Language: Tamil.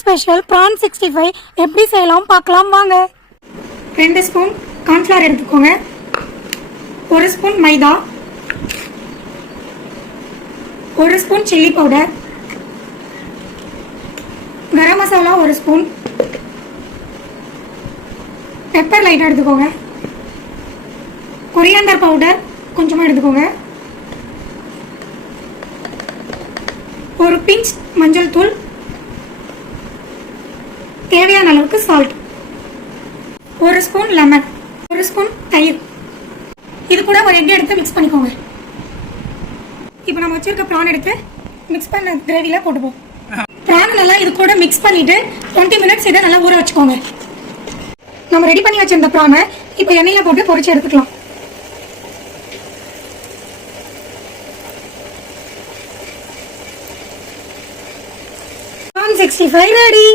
ஸ்பெஷல் ப்ரான் சிக்ஸ்டி ஃபைவ் எப்படி செய்யலாம் பார்க்கலாம் வாங்க. ரெண்டு ஸ்பூன் கார்ன்ஃப்ளவர் எடுத்துக்கோங்க. ஒரு ஸ்பூன் மைதா. ஒரு spoon chilli powder garam masala ஒரு ஸ்பூன். பெப்பர் லைட்டாக எடுத்துக்கோங்க. கொரியாண்டர் பவுடர் கொஞ்சமாக எடுத்துக்கோங்க. ஒரு பிஞ்ச் மஞ்சள் தூள். தேவையான அளவுக்கு சால்ட் ஒரு ஸ்பூன் லெமன் ஒரு ஸ்பூன் தயிர். இது கூட ஒரு எக் எடுத்து மிக்ஸ் பண்ணிக்கோங்க. இப்போ நம்ம வச்சிருக்க ப்ரான் எடுத்து மிக்ஸ் பண்ண கிரேவியில் போட்டுப்போம். ப்ரான் நல்லா இது கூட மிக்ஸ் பண்ணிட்டு டுவெண்ட்டி மினிட்ஸ் இதை நல்லா ஊற வச்சுக்கோங்க. நம்ம ரெடி பண்ணி வச்சிருந்த ப்ரானை இப்போ எண்ணெயில் போட்டு பொரிச்சு எடுத்துக்கலாம். Sixty five ready